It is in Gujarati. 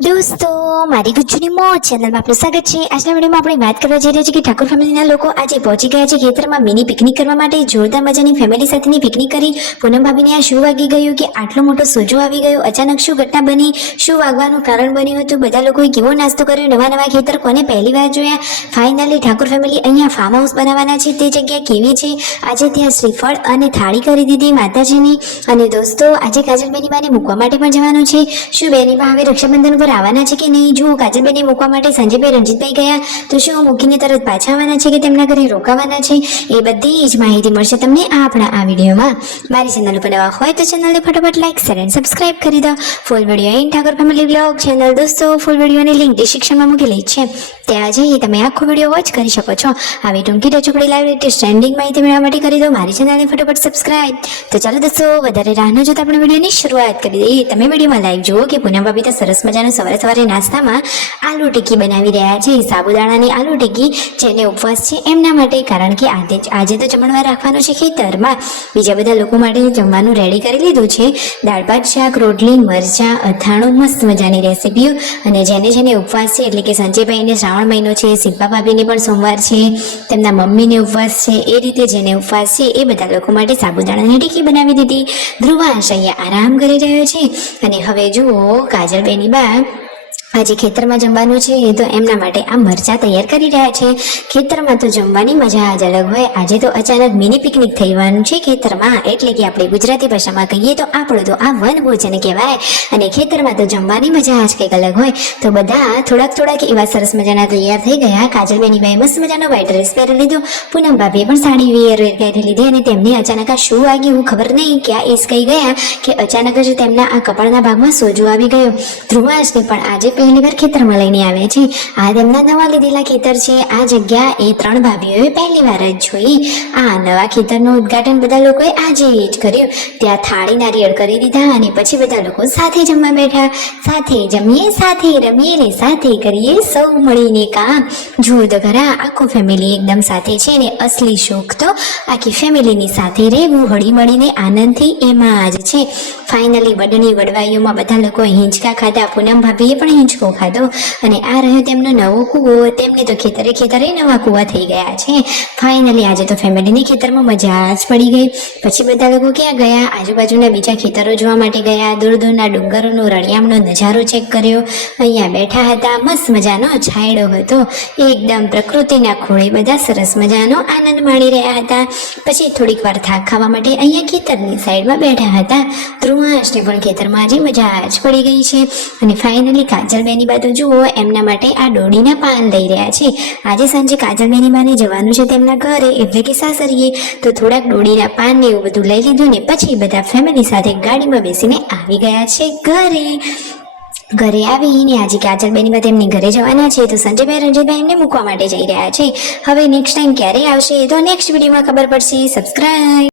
દોસ્તો, મારી ગુજ્જુની મોજ ચેનલમાં આપનું સ્વાગત છે। આજના વિડીયોમાં આપણે વાત કરવા જઈ રહ્યા છીએ કે ઠાકોર ફેમિલીના લોકો આજે પહોંચી ગયા છે ખેતરમાં મિની પિકનિક કરવા માટે। જોરદાર મજાની ફેમિલી સાથેની પિકનિક કરી। પૂનમ ભાભીને આ શું વાગી ગયું કે આટલો મોટો સોજો આવી ગયો? અચાનક શું ઘટના બની? શું વાગવાનું કારણ બન્યું હતું? બધા લોકોએ કેવો નાસ્તો કર્યો? નવા ખેતર કોને પહેલી વાર જોયા? ફાઇનલી ઠાકોર ફેમિલી અહીંયા ફાર્મ હાઉસ બનાવવાના છે। તે જગ્યા કેવી છે? આજે ત્યાં શ્રીફળ અને થાળી કરી દીધી માતાજીની। અને દોસ્તો, આજે કાજલબેની બાને મૂકવા માટે પણ જવાનું છે। શું બેની બા હવે રક્ષાબંધન પર આવવાના છે કે નહીં? જો કાજલબેને મૂકવા માટે સંજયભાઈ રણજીતભાઈ ગયા તો શું મૂકીને તરત પાછા આવવાના છે કે તેમના ઘરે રોકાવાના છે? એ બધી જ માહિતી મળશે તમને આપણા આ વિડીયોમાં। મારી ચેનલ ઉપર નવા હોય તો ચેનલને ફટાફટ લાઈક શેર અને સબસ્ક્રાઇબ કરી દો। Full video in Thakor family blog channel દોસ્તો, ફૂલ વિડીયોની લિંક ડિસ્ક્રિપ્શનમાં મૂકેલી છે, ત્યાં જઈ તમે આખો વિડીયો વોચ કરી શકો છો। આવી ટૂંકી ટચુકડી લાઈવ લેટેસ્ટ ટ્રેન્ડિંગ માહિતી મેળવવા માટે કરી દો મારી ચેનલને ફટાફટ સબસ્ક્રાઇબ। તો ચાલો દોસ્તો, વધારે રાહ ન જોતા આપણે વિડીયોની શરૂઆત કરી દઈએ। તમે વિડીયોમાં લાઈવ જુઓ કે પૂનમ ભાભી તો સરસ મજાનું સવારે નાસ્તામાં આલુ ટિક્કી બનાવી રહ્યા છે। સાબુદાણાની આલુ ટિક્કી, જેને ઉપવાસ છે એમના માટે, કારણ કે આજે તો જમણવાર રાખવાનો છે ખેતરમાં। બીજા બધા લોકો માટે જમવાનું રેડી કરી લીધું છે। દાળ ભાત, શાક, રોટલી, મરચાં, અથાણું, મસ્ત મજાની રેસીપીઓ। અને જેને ઉપવાસ છે, એટલે કે સંજયભાઈને શ્રાવણ મહિનો છે, શિલ્પા ભાભીને પણ સોમવાર છે, તેમના મમ્મીને ઉપવાસ છે, એ રીતે જેને ઉપવાસ છે એ બધા લોકો માટે સાબુદાણાની ટિક્કી બનાવી દીધી। ધ્રુવાંશ અહીંયા આરામ કરી રહ્યો છે। અને હવે જુઓ, કાજલબેની બા આજે ખેતરમાં જમવાનું છે તો એમના માટે આ મરચાં તૈયાર કરી રહ્યા છે। ખેતરમાં તો જમવાની મજા જ અલગ હોય। આજે તો અચાનક મિની પિકનિક થવાનું છે ખેતરમાં, એટલે કે આપણે ગુજરાતી ભાષામાં કહીએ તો આપણું તો આ વનભોજન કહેવાય। અને ખેતરમાં તો જમવાની મજા જ કંઈક અલગ હોય। તો બધા થોડાક એવા સરસ મજાના તૈયાર થઈ ગયા। કાજલબેની બાએ મસ્ત મજાનો વ્હાઈટ ડ્રેસ પહેરી લીધો, પૂનમ ભાભીએ પણ સાડી વેર પહેરી લીધી। અને તેમને અચાનક આ શું વાગ્યું ખબર નહીં, ક્યાં એસકાઈ ગયા કે અચાનક જ તેમના આ કપાળના ભાગમાં સોજો આવી ગયો। ધ્રુવાંશને પણ આજે પહેલી વાર ખેતરમાં લઈને આવે છે। આ તેમના નવા લીધેલા ખેતર છે। આ જગ્યા એ ત્રણ ભાભીઓએ પહેલી વાર જ જોઈ। આ નવા ખેતરનું ઉદ્ઘાટન બધા લોકોએ આજે જ કર્યું। ત્યાં થાળી નારિયેળ કરી દીધા અને પછી બધા લોકો સાથે જમવા બેઠા। સાથે જમીએ, સાથે રમીએ ને સાથે કરીએ સૌ મળીને કામ। જુઓ તો ખરા, આખો ફેમિલી એકદમ સાથે છે ને અસલી શોખ તો આખી ફેમિલીની સાથે રહેવું, હળી મળીને આનંદથી, એમાં જ છે। ફાઇનલી વડની વડવાઈઓમાં બધા લોકો હિંચકા ખાધા। પૂનમ ભાભીએ પણ હિંચકો ખાધો। અને આ રહ્યો તેમનો નવો કૂવો। તેમને તો ખેતરે નવા કૂવા થઈ ગયા છે। ફાઇનલી આજે તો ફેમિલીની ખેતરમાં મજા જ પડી ગઈ। પછી બધા લોકો ક્યાં ગયા? આજુબાજુના બીજા ખેતરો જોવા માટે ગયા। દૂરના ડુંગરોનો રળિયામણો નજારો ચેક કર્યો। અહીંયા બેઠા હતા, મસ્ત મજાનો છાંયડો હતો, એકદમ પ્રકૃતિના ખોળે બધા સરસ મજાનો આનંદ માણી રહ્યા હતા। પછી થોડીક વાર થાક ખાવા માટે અહીંયા ખેતરની સાઈડમાં બેઠા હતા। ધ્રુવાંશને પણ ખેતરમાં આજે મજા જ પડી ગઈ છે। અને ફાઇનલી કાજલબેની બા તો જુઓ, એમના માટે આ ડોડીના પાન લઈ રહ્યા છે। આજે સાંજે કાજલબેની બાને જવાનું છે તેમના ઘરે, એટલે કે સાસરીએ। તો થોડાક ડોડીના પાન ને એવું બધું લઈ લીધું ને પછી બધા ફેમિલી સાથે ગાડીમાં બેસીને આવી ગયા છે ઘરે આવીને આજે કાજલબેની બા તેમની ઘરે જવાના છે તો સંજયભાઈ રણજીતભાઈ એમને મૂકવા માટે જઈ રહ્યા છે। હવે નેક્સ્ટ ટાઈમ ક્યારે આવશે તો નેક્સ્ટ વિડીયોમાં ખબર પડશે। સબસ્ક્રાઇબ।